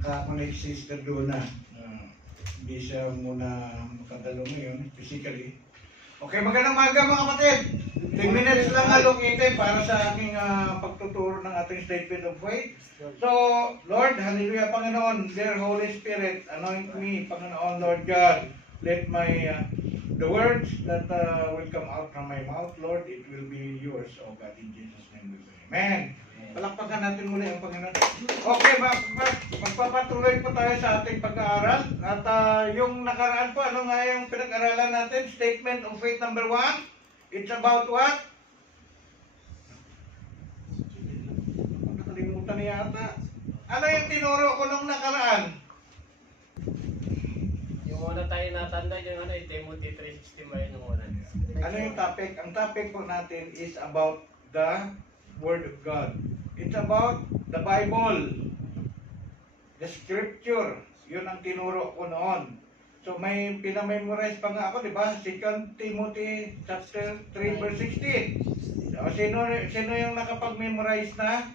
nakakonect si Sister Donna. Hindi siya muna makadalo ngayon, physically. Okay, magandang umaga mga kapatid. 10 minutes lang allocated para sa aking pagtuturo ng ating statement of faith. So, Lord, hallelujah, Panginoon, dear Holy Spirit, anoint me, Panginoon, Lord God. Let the words that will come out from my mouth, Lord, it will be yours, oh God, in Jesus' name we pray. Amen. Palakpakan natin muli ang Panginoon. Okay, magpapatuloy po tayo sa ating pag-aaral. At yung nakaraan po, ano nga yung pinag-aralan natin? Statement of faith number 1. It's about what? Nakalimutan niya ata. Ano yung tinuro ko nung nakaraan? Yung una tayo natanda, yung Timothy 3:16 yung una. Ano yung topic? Ang topic po natin is about the Word of God. It's about the Bible, the Scripture. Yun ang tinuro ko noon. So may pinamemorize pa nga ako, di ba? 2 Timothy chapter 3 verse 16. So, sino yung nakapag-memorize na?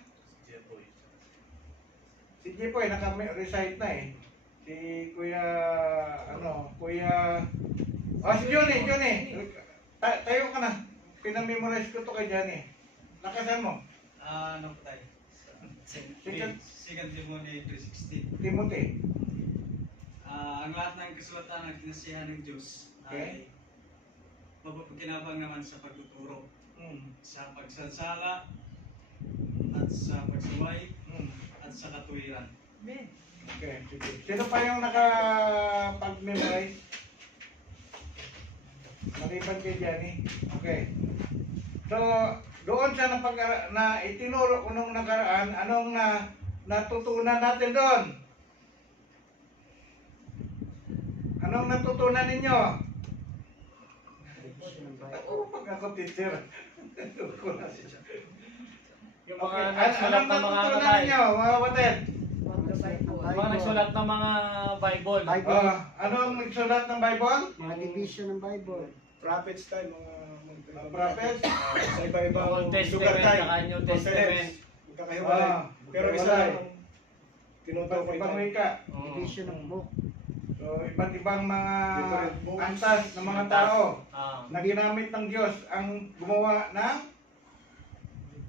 Si Jepoy, naka-recite na eh. Si Kuya, si Johnny. Tayo ka na. Pinamemorize ko to kay Johnny. Lakasan mo. Ano po tayo? Second Timothy 3:16. Timothy. Ang lahat ng kasulatan ng kinasiyahan ng Diyos ay mapapakinabang naman sa pagtuturo, sa pagsansala, at sa pagsuway, at sa katuwiran. Okay, sige. Sino pa yung nakapag-memorize? Maliban kay Johnny. Okay. So, doon sa na itinuro ko nung nakaraan, anong natutunan natin doon? Anong natutunan ninyo? Pag ako teacher. Yung mga Okay, nagsulat anong ng mga natutunan ninyo, mga kapatid? Mga nagsulat ng mga Bible. Anong nagsulat ng Bible? Mga division ng Bible. Prophets tayo, mga Prophets? sa iba-ibang Old lugar Testament, tayo. saka New Testament. Magkakahiwalay. Pero isa lang ang tinutukoy Ibang tayo. wika. Division ng book. So, iba't ibang mga Different books. antas ng mga tao Ah. na ginamit ng Diyos ang gumawa ng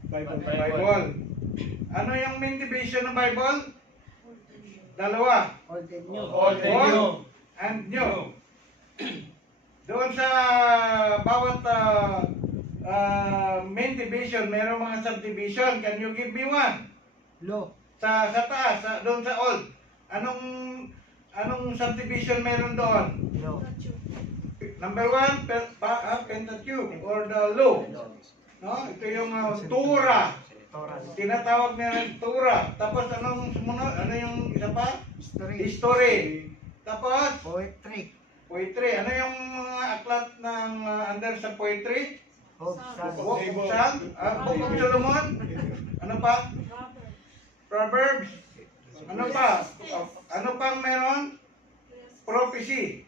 Bible. Bible. Ano yung main division ng Bible? Dalawa. Old and New. Old and New. And New. Doon sa bawat main division, mayroong mga subdivision. Can you give me one? Law. Sa taas, doon sa old. Anong subdivision meron doon? Law. Number 1, Pentateuch or the law. No? Ito yung Torah. Torah. Tinatawag nila Torah. Tapos anong sumunod? Ano yung isa pa? History. History. Tapos Poetry. poetry. Ano yung mga aklat ng under sa poetry? Hope. Book of Psalm, Book of Solomon. Ano pa? Proverbs. Ano pa? Ano pang meron? Prophecy.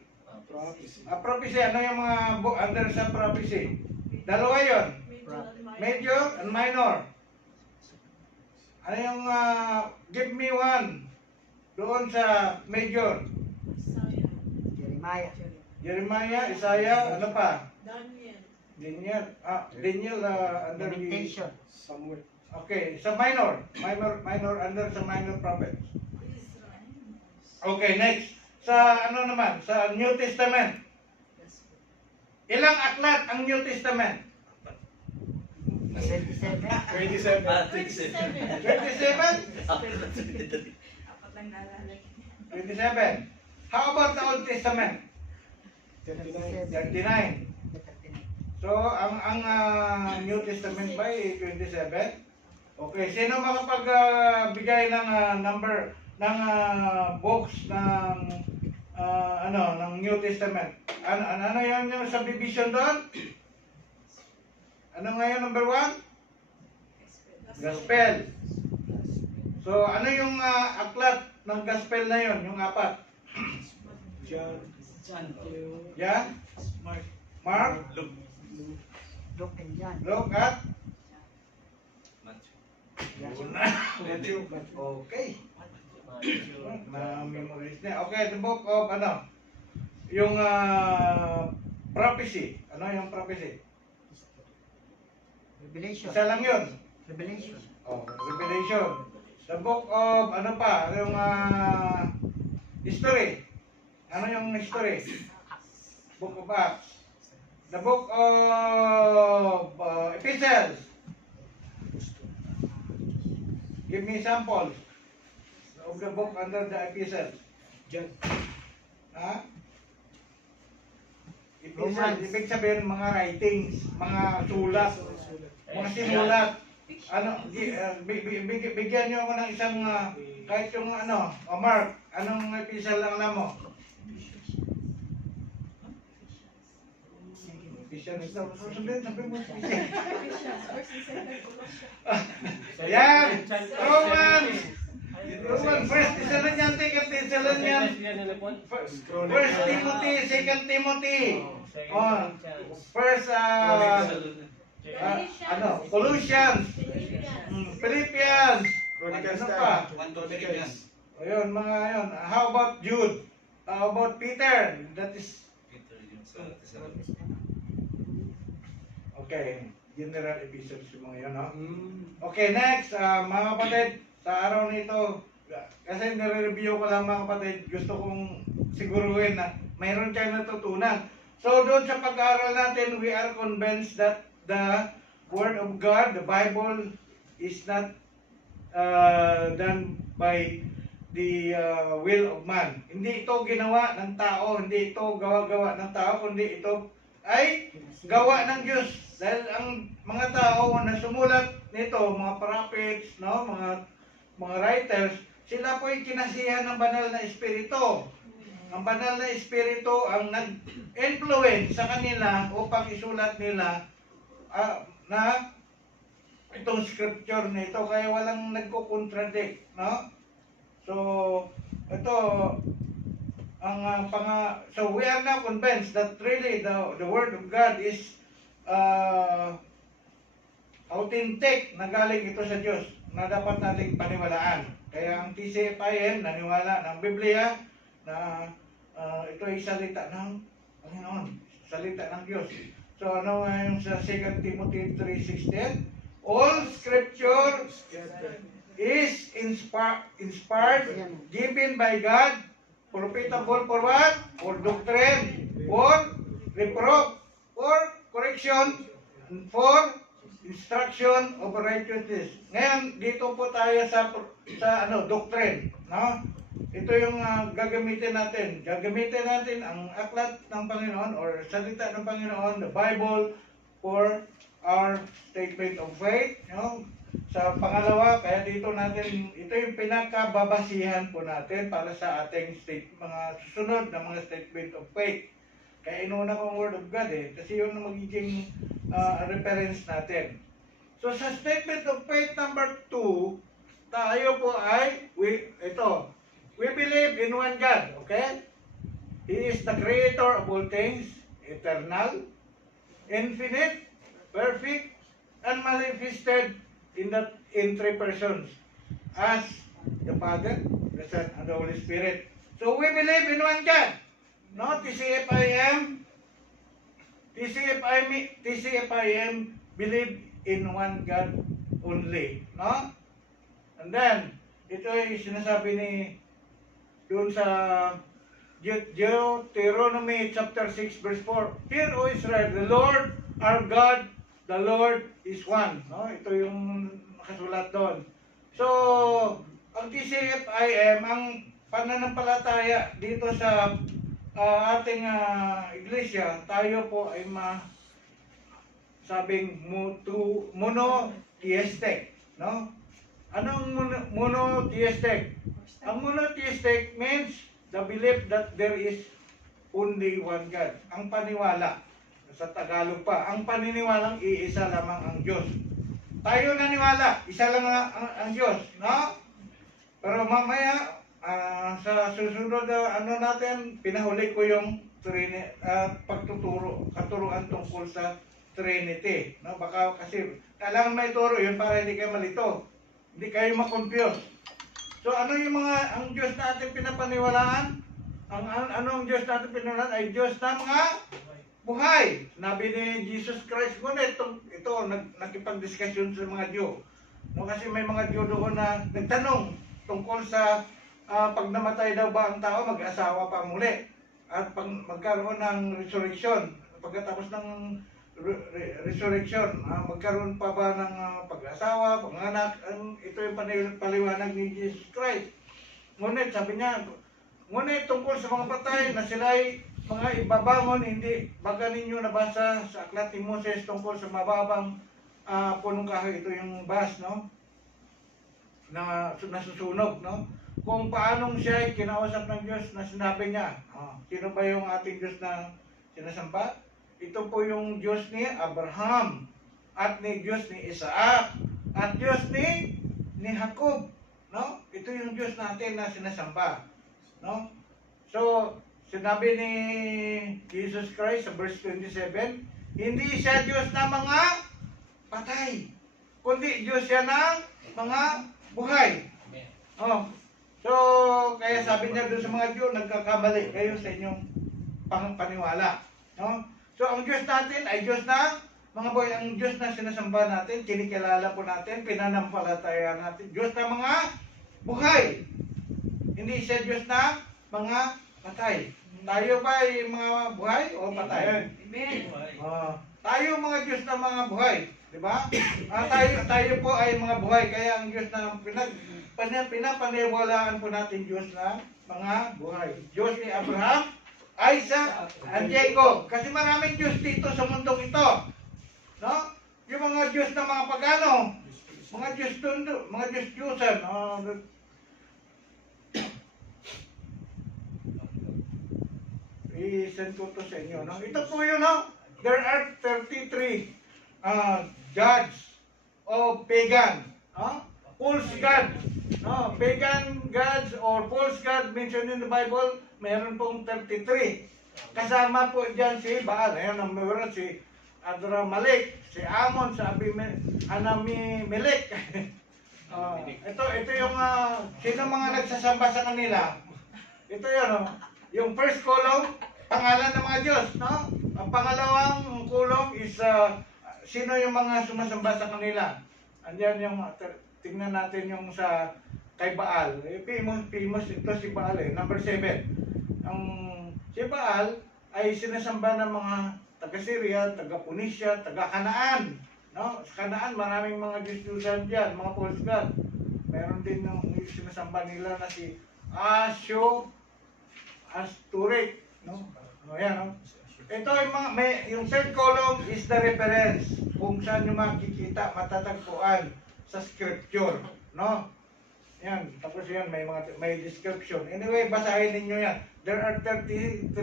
Prophecy. Ano yung mga book under sa prophecy? Dalawa yon. Major and minor. Ano yung give me one doon sa major? Jeremiah. Jeremiah, Isaiah, ano pa? Daniel. Daniel under the... Lamentation. Samuel. Okay, sa minor under sa minor prophets. Okay, next. Sa ano naman, sa New Testament. Ilang aklat ang New Testament? 27. 27. 27? Apat lang naalala. 27. How about the Old Testament? 39. 39. So, ang New Testament ba ay 27? Okay, sino makapagbigay ng number ng books ng ng New Testament? Ano yung subdivision doon? Ano ngayon number 1? Gospel. So, ano yung aklat ng gospel na yon, yung apat? John. Yan? Mark? Luke and John. Luke at? Matthew. Okay. Na-memorize niya. Okay, the book of ano? Yung prophecy. Ano yung prophecy? Revelation. Isa lang yun. Revelation. Oh, Revelation. The book of ano pa? Yung history. Ano yung history? Book of Acts. The book of Epistles. Give me samples of the book under the Epistles. John. Ha? Romans. Epistles, ibig sabihin mga writings, mga sulat, mga sinulat. Ano, bigyan niyo ako ng isang kahit yung ano, Mark, anong epistle ang alam mo? Ephesians daw. Sabi mo Ephesians. Ayan! Romans! Romans, First Thessalonians, Second Thessalonians, First Timothy, Second Timothy, First, Colossians, Philippians, Chronicles ano pa? 1 to Philippians. Ayun, mga yun. How about Jude? How about Peter? That is, okay, general epistles yung mga yun, no? Okay, next, mga kapatid, sa araw nito, kasi nire-review ko lang mga kapatid, gusto kong siguruhin na mayroon kayo natutunan. So doon sa pag-aaral natin, we are convinced that the Word of God, the Bible, is not done by the will of man. Hindi ito ginawa ng tao, hindi ito gawa-gawa ng tao, kundi ito ay gawa ng Diyos. Dahil ang mga tao na sumulat nito, mga prophets, no, mga writers, sila po ay kinasihan ng banal na espiritu. Ang banal na espiritu ang nag-influence sa kanila upang isulat nila na itong scripture na ito, kaya walang nagko-contradict, no? So, ito ang so we are now convinced that really the word of God is authentic, na galing ito sa Diyos, na dapat nating paniwalaan. Kaya ang TCFIM naniwala ng Biblia na ito ay salita ng Panginoon, salita ng Diyos. So ano nga yung sa 2 Timothy 3:16? All scripture is inspired, given by God, profitable for what? For doctrine, for reproof, for correction, for instruction of righteousness. Ngayon, dito po tayo sa doctrine, no? Ito yung gagamitin natin. Gagamitin natin ang aklat ng Panginoon or salita ng Panginoon, the Bible, for our statement of faith, no? Sa pangalawa, kaya dito natin, ito yung pinakababasihan po natin para sa ating mga susunod na mga statement of faith. Kaya inuna ko ang Word of God kasi yun ang magiging reference natin. So sa statement of faith number 2, tayo po ay, we believe in one God, okay? He is the creator of all things, eternal, infinite, perfect, and manifested in three persons, as the Father, the Son, and the Holy Spirit. So we believe in one God. No, TCFIM believe in one God only, no? And then ito ay sinasabi ni doon sa Deuteronomy chapter 6 verse 4. Hear, O Israel, the Lord our God, the Lord is one. No? Ito yung nakasulat doon. So, ang TCFIM, ang pananampalataya dito sa ating iglesia, tayo po ay sabing monotheistic, no? Anong monotheistic? Ang monotheistic means the belief that there is only one God. Ang paniwala, sa Tagalog pa, ang paniniwalang iisa lamang ang Diyos. Tayo naniwala, isa lang ang Diyos, no? Pero mamaya, sa susunod natin, pinahuli ko yung katuruan tungkol sa Trinity. No? Baka kasi, kailangan may turo yun para hindi kayo malito. Hindi kayo makonfuse. So, So ano yung mga ang Diyos natin pinapaniwalaan? Ano ang Diyos natin pinaniwalaan ay Diyos na mga buhay. Sinabi ni Jesus Christ, ngunit ito nakipag-discussion sa mga Diyo. No, kasi may mga Diyo doon na nagtanong tungkol sa pag namatay daw ba ang tao, mag-asawa pa muli. At pag magkaroon ng resurrection, pagkatapos ng resurrection, magkaroon pa ba ng pag-asawa, panganak, ito yung paliwanag ni Jesus Christ. Ngunit sabi niya, ngunit tungkol sa mga patay na sila'y mga ibabangon, hindi baga ninyo nabasa sa aklat ni Moses tungkol sa mababang punong kahoy, ito yung bas, no? Na nasusunog, no? Kung paanong siya ay kinausap ng Diyos na sinabi niya, sino ba yung ating Diyos na sinasamba? Ito po yung Diyos ni Abraham, at ni Diyos ni Isaac, at Diyos ni Jacob, no? Ito yung Diyos natin na sinasamba, no? So, sinabi ni Jesus Christ sa verse 27, hindi siya Diyos na mga patay, kundi Diyos siya ng mga buhay. Oh. So, kaya sabi niya doon sa mga Diyo, nagkakamali kayo sa inyong paniwala. No? So, ang Diyos natin ay Diyos na mga buhay. Ang Diyos na sinasamba natin, kinikilala po natin, pinanampalataya natin. Diyos na mga buhay. Hindi siya Diyos na mga patay. Tayo ba ay mga buhay o patay? Amen. Tayo mga Diyos na mga buhay. Diba? Tayo po ay mga buhay. Kaya ang Diyos na pinapaniwalaan po natin Diyos na mga buhay. Diyos ni Abraham, Isaac, and Jacob. Kasi maraming Diyos dito sa mundong ito. No? Yung mga Diyos na mga pagano, mga Diyos tundo, mga Diyos-Diyosan. I-send ko to sa inyo. No? Ito po yun, no? There are 33 gods o pagan. False God. No, pagan gods or false God mentioned in the Bible, meron pong 33. Kasama po diyan si Baal. Ayan ang meron si Adramelech, si Amon, si Anamimelech. Ito yung sino mga nagsasamba sa kanila. Ito yun, yung first column, pangalan ng mga Diyos, no? Ang pangalawang column is sino yung mga sumasamba sa kanila. Andiyan yung tingnan natin yung sa kay Baal. Famous ito si Baal eh. Number 7. Ang si Baal ay sinasamba ng mga taga-Syria, taga-Punisya, taga-Kanaan. No? Sa Kanaan, maraming mga Diyos-Diyosan diyan, mga false god. Meron din yung sinasamba nila na si Asturit, no? Ayan, no? Ito yung third column is the reference kung saan nyo makikita, matatagpuan sa scripture, no? Yan, tapos yan may description. Anyway, basahin ninyo yan. There are 33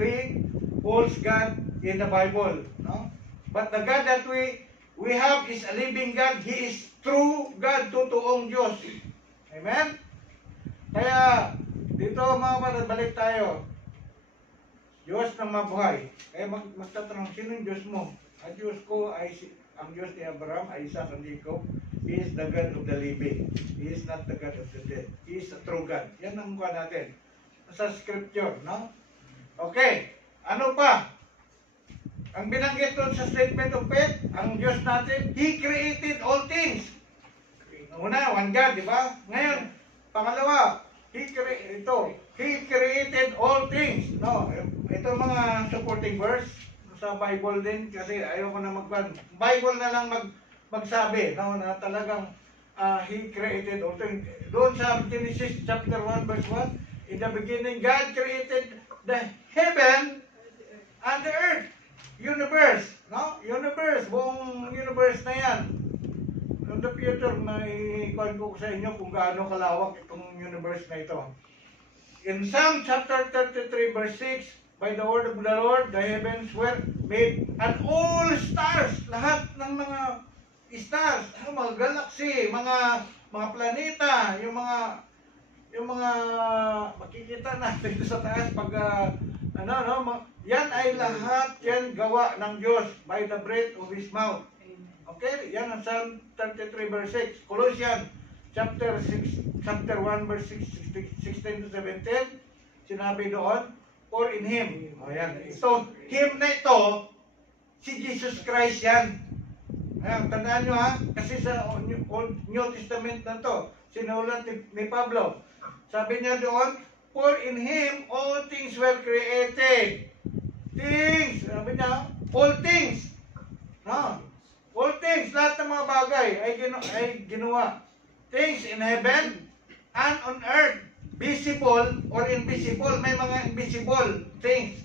false god in the Bible, no? But the God that we have is a living God. He is true God, totoong Diyos. Amen? Kaya dito mga kapatid, balik tayo. Diyos ng mabuhay. Kaya magtatanong, sino yung Diyos mo? Ang Diyos ko ay ang Diyos ni Abraham, Isaac, and Jacob. He is the God of the living. He is not the God of the dead. He is the true God. Yan ang mukha natin. Sa scripture, no? Okay. Ano pa? Ang binanggit doon sa statement of faith, ang Diyos natin, He created all things. Una, one God, di ba? Ngayon, pangalawa, He created all things. No, ito mga supporting verse sa Bible din kasi ayoko na Bible na lang magsabi, no, na talagang He created all things. Doon sa Genesis chapter 1 verse 1, in the beginning God created the heaven and the earth. Universe, no? Universe, buong universe na yan. In the future, may ikuan ko sa inyo kung gaano kalawak itong universe na ito. In Psalm chapter 33 verse 6, by the word of the Lord, the heavens were made, and all stars, lahat ng mga stars, mga galaxy, mga planeta, yung mga makikita natin sa taas pag yan ay lahat yan gawa ng Diyos by the breath of His mouth. Okay? Yan ang Psalm 33 verse 6. Colossians chapter 1 verse 16 to 17, sinabi doon, for in Him. O yan. So, Him na ito, si Jesus Christ yan. Ayan, tandaan nyo ha, kasi sa New Testament na to, sinulat ni Pablo. Sabi niya doon, for in Him all things were created. Things, sabi niya, all things. No? All things, lahat ng mga bagay ay ginawa. Things in heaven and on earth, visible or invisible. May mga invisible things.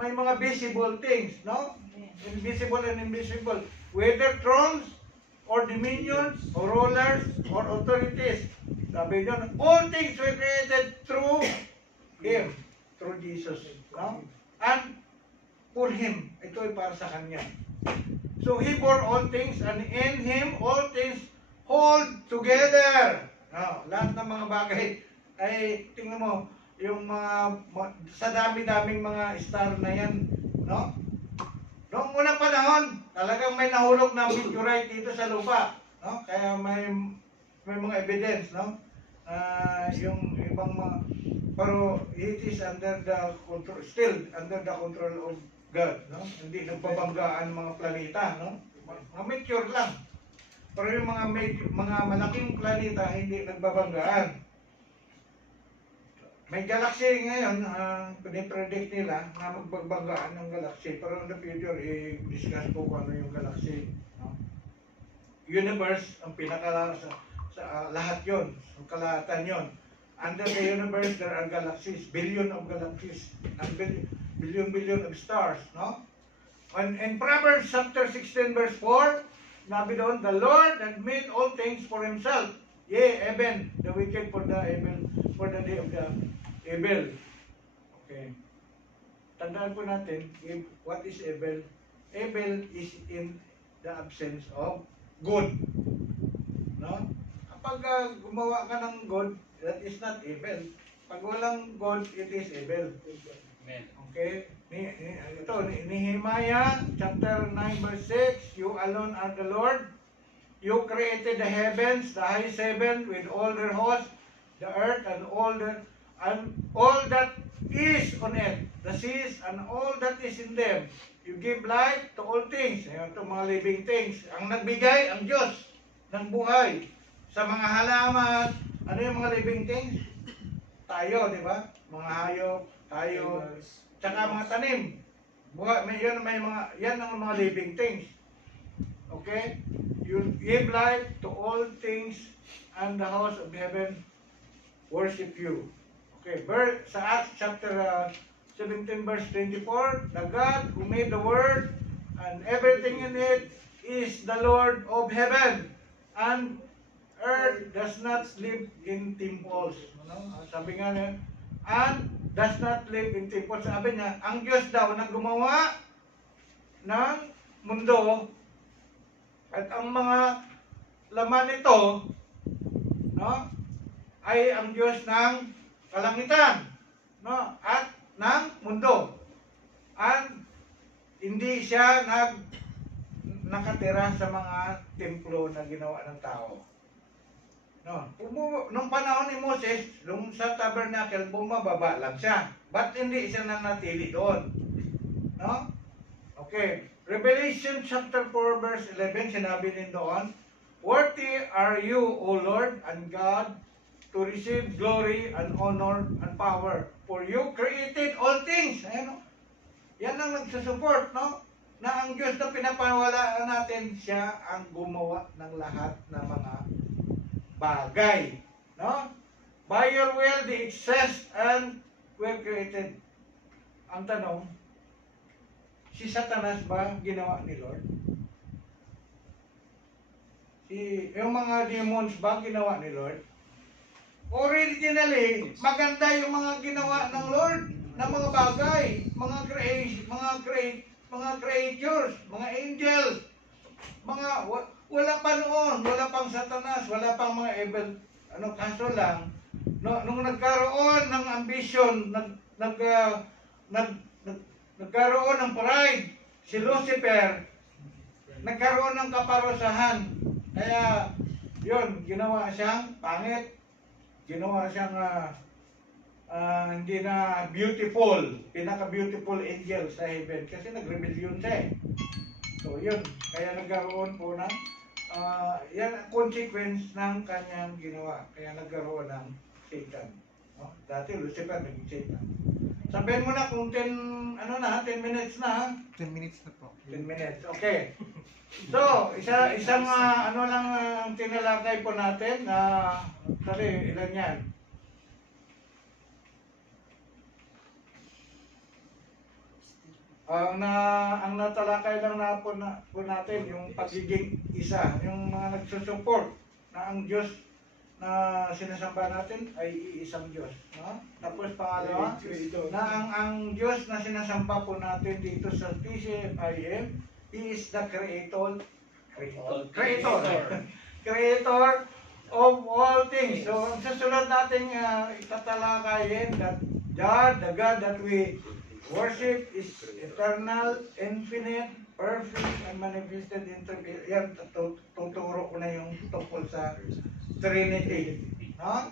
May mga visible things, no? Invisible and invisible. Whether thrones or dominions or rulers or authorities. Sabi niyo, all things were created through Him, through Jesus. No? And for Him, ito ay para sa Kanya. So He bore all things, and in Him all things hold together. No, lahat ng mga bagay ay tingnan mo yung sa dami-daming mga star na yan, no? Noong unang panahon, talagang may nahulog na meteorite dito sa lupa, no? Kaya may mga evidence, no? Yung ibang mga, pero it is under the control, still under the control of God, no? Hindi nagpabanggaan mga planeta, no? Mga meteor lang. Pero yung mga malaking planeta hindi nagbabanggaan. May galaxy ngayon, pinipredict nila na magbabanggaan ng galaxy. Pero in the future, i-discuss ko kung ano yung galaxy. No? Universe, ang pinaka sa lahat yon, ang kalahatan yon. Under the universe, there are galaxies, billion of galaxies, and billion of stars. No? And in Proverbs chapter 16 verse 4, nabi doon, the Lord had made all things for Himself. Yea, even the wicked for the evil, for the day of the evil. Okay. Tandaan po natin, what is evil? Evil is in the absence of good. No? Kapag gumawa ka ng good, that is not evil. Pag walang good, it is evil. Amen. Okay? Nehemiah chapter 9 verse 6, you alone are the Lord. You created the heavens, the highest heaven with all their hosts, the earth and all that is on it, the seas and all that is in them. You give life to all things. Ayan, to mga living things. Ang nagbigay, ang Diyos ng buhay sa mga halaman. Ano yung mga living things? Tayo, di ba? Mga hayop, tayo, tsaka mga tanim. Yan ang mga living things. Okay? You give life to all things, and the house of heaven worship you. Okay, sa Acts chapter 17 verse 24, the God who made the world and everything in it is the Lord of heaven, and earth does not live in temples. Sabi nga niya, and does not live in temples. Sabi niya, ang Diyos daw na gumawa ng mundo at ang mga laman nito, no, ay ang Diyos ng kalangitan, no, at ng mundo. At hindi siya nakatira sa mga templo na ginawa ng tao. No, nung panahon ni Moses, nung sa tabernacle, bumababa lang siya. Ba't hindi siya nanatili doon? No? Okay. Revelation chapter 4 verse 11, sinabi din doon, worthy are you, O Lord and God, to receive glory and honor and power. For you created all things. Ayan, no? Yan ang nagsusupport, no? Na ang Diyos na pinapawalaan natin, siya ang gumawa ng lahat ng mga bagay. No? By your will, they exist and were created. Ang tanong, si Satanas ba ginawa ni Lord? Yung mga demons ba ginawa ni Lord? Originally, maganda yung mga ginawa ng Lord na mga bagay, mga creatures, mga angels, wala pa noon, wala pang Satanas, wala pang mga evil. Kaso lang, nung nagkaroon ng ambition, nagkaroon ng pride, si Lucifer, nagkaroon ng kaparusahan. Kaya yun, ginawa siyang pangit. Ginawa siyang hindi na beautiful. Pinaka-beautiful angel sa heaven. Kasi nag-rebellion siya eh. So yun, kaya nagkaroon po ng yan ang consequence ng kanyang ginawa. Kaya nagkaroon ng Satan. No? Dati Lucifer naging Satan. Sabihin mo na kung 10 minutes na ha? 10 minutes na po. 10 minutes, okay. So, isang ano lang ang tinalakay po natin na ilan yan? Ang natalakay lang na po natin yung pagiging isa, yung mga nagsusupport na ang Diyos na sinasamba natin ay iisang Diyos. No? Tapos pangalawa, na ang Diyos na sinasamba po natin dito sa TCFIM, He is the Creator of all things. So, ang susunod natin itatalakayin that God, the God that we worship is eternal, infinite, perfect, and manifested in Trinity. Yan, tuturo ko na yung tungkol sa Trinity. No?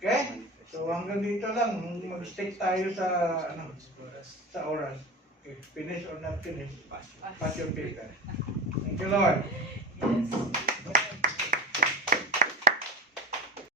Okay? So hanggang dito lang, mag-stick tayo sa oras. Okay, finish or not finish, pass your paper. Thank you, Lord. Yes.